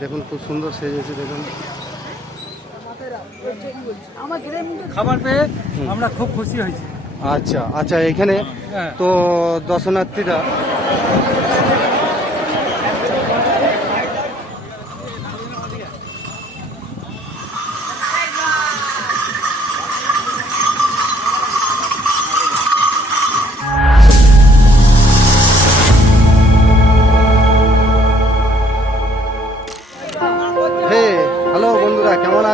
দেখুন খুব সুন্দর সেজেছে দেখুন। খাবার পেয়ে আমরা খুব খুশি হয়েছি। আচ্ছা আচ্ছা এখানে হ্যাঁ। তো দর্শনার্থীরা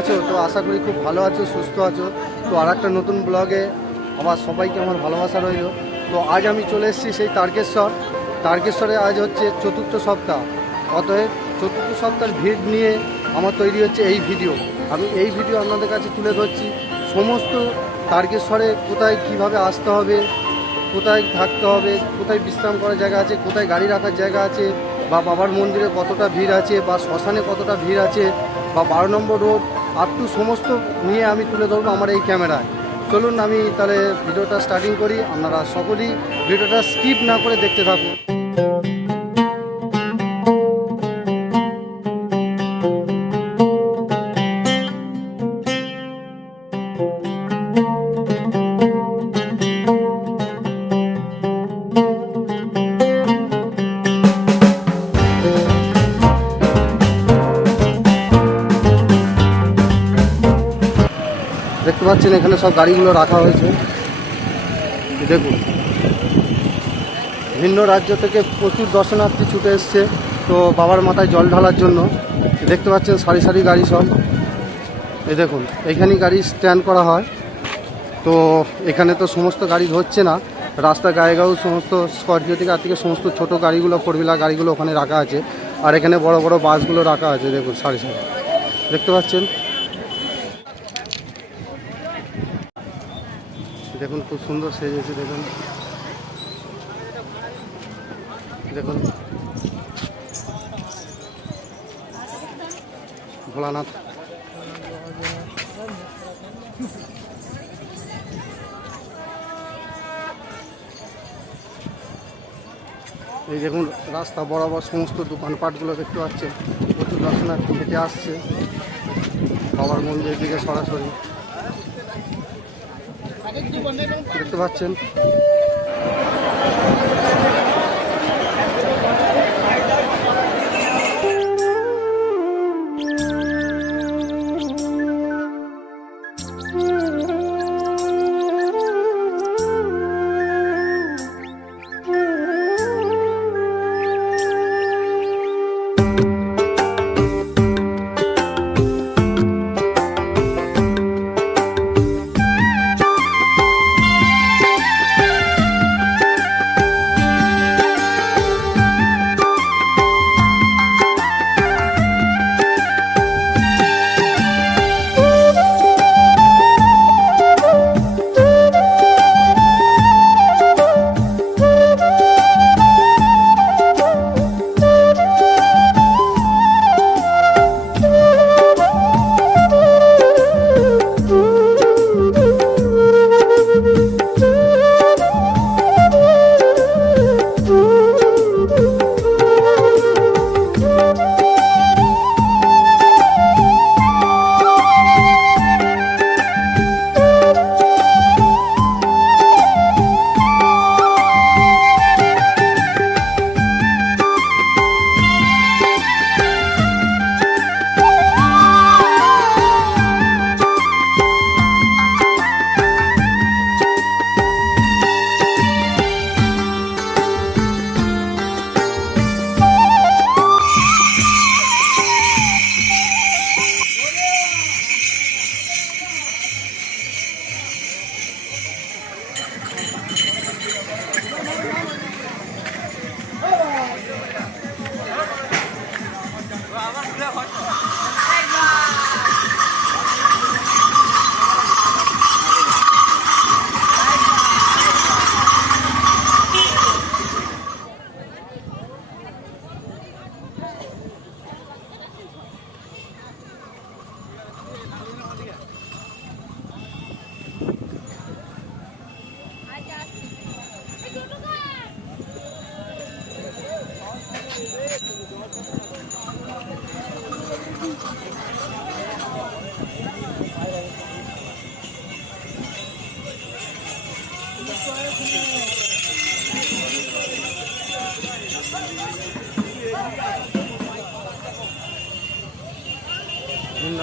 আছো? তো আশা করি খুব ভালো আছো, সুস্থ আছো। তো আর একটা নতুন ব্লগে আবার সবাইকে আমার ভালোবাসা রইল। তো আজ আমি চলে এসেছি সেই তারকেশ্বর। তারকেশ্বরে আজ হচ্ছে চতুর্থ সপ্তাহ। অতএব চতুর্থ সপ্তাহের ভিড় নিয়ে আমার তৈরি হচ্ছে এই ভিডিও। আমি এই ভিডিও আপনাদের কাছে তুলে ধরছি। সমস্ত তারকেশ্বরে কোথায় কীভাবে আসতে হবে, কোথায় থাকতে হবে, কোথায় বিশ্রাম করার জায়গা আছে, কোথায় গাড়ি রাখার জায়গা আছে, বা বাবার মন্দিরে কতটা ভিড় আছে, বা শ্মশানে কতটা ভিড় আছে বা বারো নম্বর রোড আপ টু সমস্ত নিয়ে আমি তুলে ধরবো আমার এই ক্যামেরায়। চলুন আমি তাহলে ভিডিওটা স্টার্টিং করি। আপনারা সকলেই ভিডিওটা স্কিপ না করে দেখতে থাকুন। পাচ্ছেন, এখানে সব গাড়িগুলো রাখা হয়েছে। দেখুন। ভিন্ন রাজ্য থেকে প্রচুর দর্শনার্থী ছুটে এসছে, তো বাবার মাথায় জল ঢালার জন্য। দেখতে পাচ্ছেন, সারি সারি গাড়ি সব। এই দেখুন, এখানেই গাড়ি স্ট্যান্ড করা হয়। তো এখানে তো সমস্ত গাড়ি ধরছে না। রাস্তা গায়ে গায়েও সমস্ত স্করপিও থেকে আর থেকে সমস্ত ছোট গাড়িগুলো ফোর হুইলার গাড়িগুলো ওখানে রাখা আছে। আর এখানে বড় বড় বাসগুলো রাখা আছে, দেখুন, সারি সারি। দেখতে পাচ্ছেন দেখুন, খুব সুন্দর সেজেছে, দেখুন। দেখুন। ভোলানাথ। এই দেখুন, রাস্তা বরাবর সমস্ত দোকানপাটগুলো দেখতে পাচ্ছেন। প্রচুর দর্শনার্থী হেঁটে আসছে। বাবার মন্দিরের দিকে সরাসরি। দেখতে পাচ্ছেন।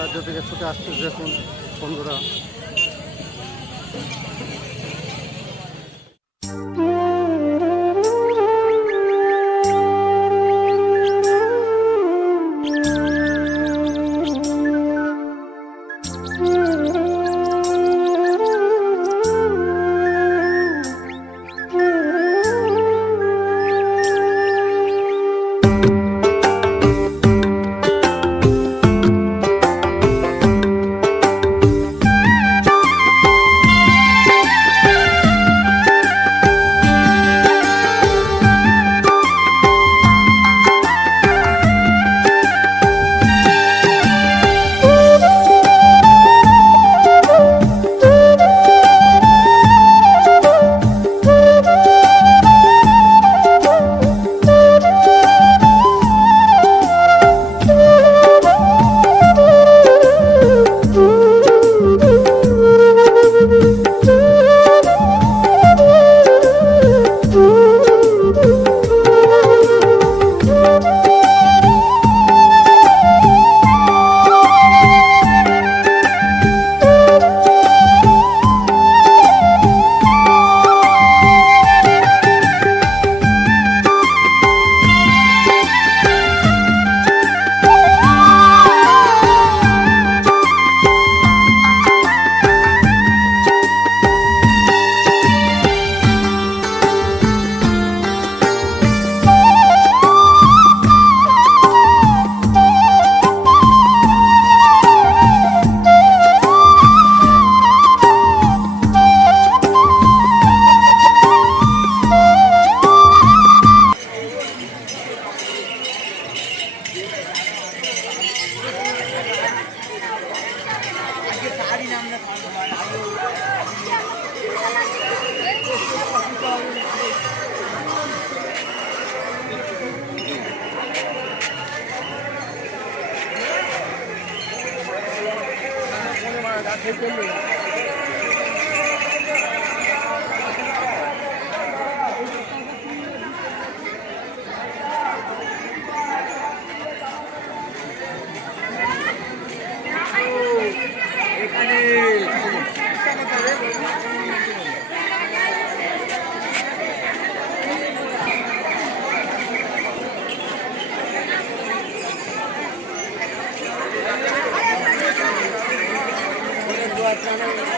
রাজ্য থেকে ছুটে আসছে দেখুন বন্ধুরা। Depende. সো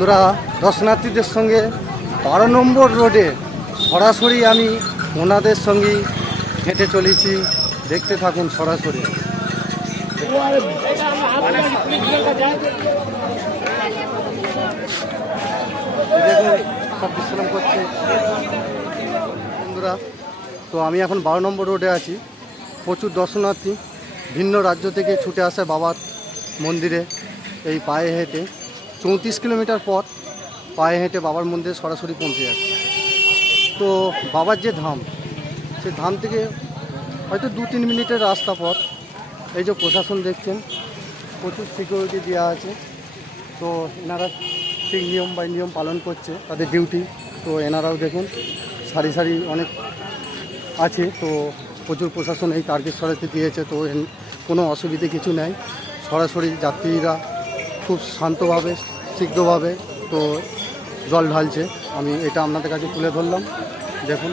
বন্ধুরা, দর্শনার্থীদের সঙ্গে বারো নম্বর রোডে সরাসরি আমি ওনাদের সঙ্গে হেঁটে চলেছি। দেখতে থাকুন সরাসরি। বন্ধুরা, তো আমি এখন বারো নম্বর রোডে আছি। প্রচুর দর্শনার্থী, ভিন্ন রাজ্য থেকে ছুটে আসে বাবার মন্দিরে এই পায়ে হেঁটে। চৌত্রিশ কিলোমিটার পথ পায়ে হেঁটে বাবার মন্দিরে সরাসরি পৌঁছে যাচ্ছে। তো বাবার যে ধাম সেই ধাম থেকে হয়তো দু তিন মিনিটের রাস্তা পথ। এই যে প্রশাসন দেখছেন, প্রচুর সিকিউরিটি দেওয়া আছে। তো এনারা ঠিক নিয়ম বাই নিয়ম পালন করছে, তাদের ডিউটি তো এনারাও দেখুন, সারি সারি অনেক আছে। তো প্রচুর প্রশাসন এই তারকেশ্বরেতে দিয়েছে, তো কোনো অসুবিধে কিছু নেই। সরাসরি যাত্রীরা খুব শান্তভাবে সিদ্ধভাবে তো জল ঢালছে। আমি এটা আপনাদের কাছে তুলে ধরলাম। দেখুন।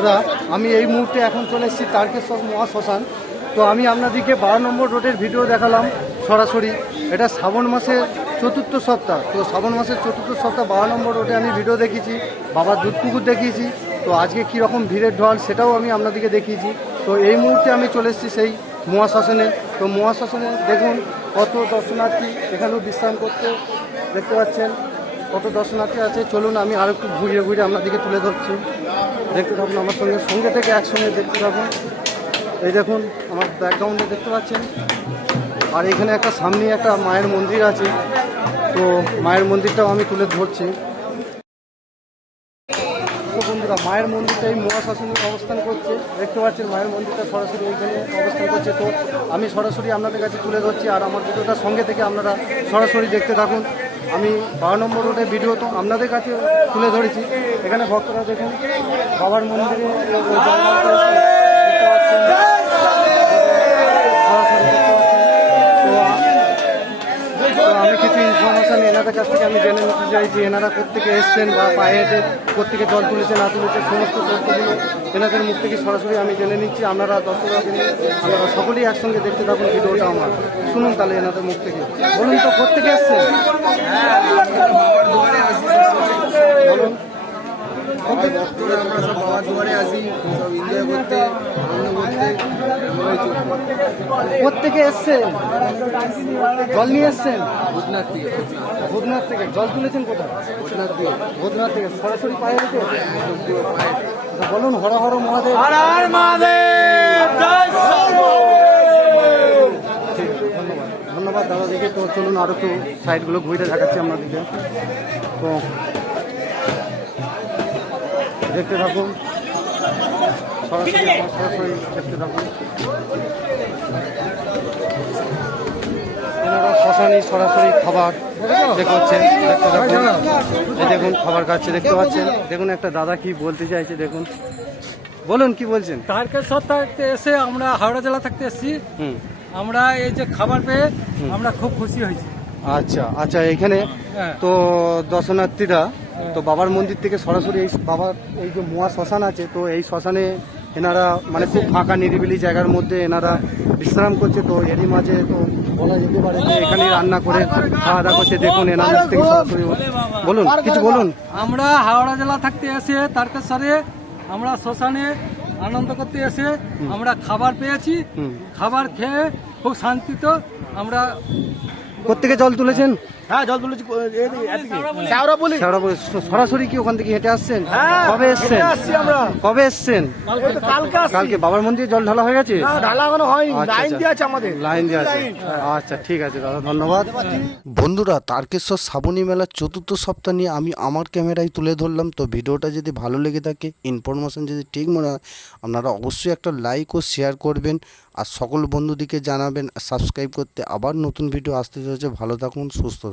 বন্ধুরা, আমি এই মুহূর্তে এখন চলে এসেছি তারকেশ্বর মহাশ্মশান। তো আমি আপনাদেরকে বারো নম্বর রোডের ভিডিও দেখালাম সরাসরি। এটা শ্রাবণ মাসের চতুর্থ সপ্তাহ। তো শ্রাবণ মাসের চতুর্থ সপ্তাহ বারো নম্বর রোডে আমি ভিডিও দেখিয়েছি, বাবার দুধ পুকুর দেখিয়েছি। তো আজকে কীরকম ভিড়ের ঢল সেটাও আমি আপনাদেরকে দেখিয়েছি। তো এই মুহূর্তে আমি চলে এসেছি সেই মহাশ্মশানে। তো মহাশ্মশানে দেখুন কত দর্শনার্থী এখানেও বিশ্রাম করতে দেখতে পাচ্ছেন, কত দর্শনার্থী আছে। চলুন আমি আর একটু ঘুরিয়ে ঘুরিয়ে আপনাদেরকে তুলে ধরছি। দেখতে থাকুন আমার সঙ্গে সঙ্গে থেকে একসঙ্গে দেখতে থাকুন। এই দেখুন, আমার ব্যাকগ্রাউন্ডে দেখতে পাচ্ছেন। আর এখানে একটা সামনে একটা মায়ের মন্দির আছে। তো মায়ের মন্দিরটাও আমি তুলে ধরছি। বন্ধুরা, মায়ের মন্দিরটা এই মহাশাসনে অবস্থান করছে। দেখতে পাচ্ছেন, মায়ের মন্দিরটা সরাসরি ওইখানে অবস্থান করছে। তো আমি সরাসরি আপনাদের কাছে তুলে ধরছি। আর আমার ভিডিওটা সঙ্গে থেকে আপনারা সরাসরি দেখতে থাকুন। আমি বারো নম্বর রোডের ভিডিও তো আপনাদের কাছে তুলে ধরেছি। এখানে ভক্তরা দেখেন, বাবার মন্দিরে এনাদের কাছ থেকে আমি জেনে নিতে চাই যে এনারা কোথেকে এসছেন বা পায়ে কোথেকে জল তুলেছে না তুলেছে সমস্ত তথ্যগুলো এনাদের মুখ থেকে সরাসরি আমি জেনে নিচ্ছি, আপনারা দর্শকরা আপনারা সকলেই একসঙ্গে দেখতে থাকুন ভিডিওটা আমার। শুনুন তাহলে এনাদের মুখ থেকে। বলুন তো কোথেকে এসছেন? বলুন। আমরা সব বাবার দুয়ারে আসি সব এনজয় করতে আনন্দ এসছেন জল নিয়ে এসছেন? ভূতনাথ থেকে। ভূতনাথ থেকে জল তুলেছেন কোথায়? ভূতনাথ থেকে। ভূতনাথ থেকে সরাসরি পায়ে আচ্ছা, বলুন হর হর মহাদেব। ধন্যবাদ। ধন্যবাদ দাদা দেখে তো চলুন আরও একটু সাইডগুলো ঘুরে দেখাচ্ছি আপনাদেরকে। তো দেখতে থাকুন। সরাসরি আমার সরাসরি দেখতে থাকুন। এনারা শ্মশানে সরাসরি খাবার দেখতে থাকুন। এই দেখুন খাবার খাচ্ছে দেখতে পাচ্ছেন? দেখুন একটা দাদা কি বলতে চাইছে দেখুন। বলুন কি বলছেন? তারকেশ্বর থাকতে এসে আমরা হাওড়া জেলা থাকতে এসেছি। আমরা এই যে খাবার পেয়ে আমরা খুব খুশি হয়েছি। আচ্ছা আচ্ছা এখানে হ্যাঁ। তো দর্শনার্থীরা তো বাবার মন্দির থেকে সরাসরি এই বাবার এই যে মোয়া শ্মশান আছে তো এই শ্মশানে এনারা মানে খুব ফাঁকা নিরিবিলি জায়গার মধ্যে এনারা বিশ্রাম করছে। তো এরই মাঝে তো বলা যেতে পারে যে এখানে রান্না করে খাওয়া দাওয়া করছে। দেখুন এনার থেকে সরাসরি বলুন কিছু বলুন। আমরা হাওড়া জেলা থাকতে এসে তারকেশ্বরে আমরা শ্মশানে আনন্দ করতে এসে আমরা খাবার পেয়েছি। খাবার খেয়ে খুব শান্তিত আমরা কোথেকে জল তুলেছেন? হ্যাঁ সরাসরি কি ওখান থেকে হেঁটে আসছেন? কবে এসছেন? আমরা। কবে এসছেন? কালকে কালকে বাবার মন্দিরে জল ঢালা হয়ে গেছে? ঢালা এখনও হয়নি। আচ্ছা, লাইন আচ্ছা। দিয়ে আছে আমাদের। লাইন দিয়ে আছে আচ্ছা ঠিক আছে দাদা ধন্যবাদ। বন্ধুরা তারকেশ্বর শ্রাবণী মেলার চতুর্থ সপ্তাহ নিয়ে আমি আমার ক্যামেরায় তুলে ধরলাম। তো ভিডিওটা যদি ভালো লেগে থাকে ইনফরমেশন যদি ঠিক মনে হয় আপনারা অবশ্যই একটা লাইক ও শেয়ার করবেন। আর সকল বন্ধুদিকে জানাবেন সাবস্ক্রাইব করতে আবার নতুন ভিডিও আসতে চলেছে। ভালো থাকুন সুস্থ থাকুন।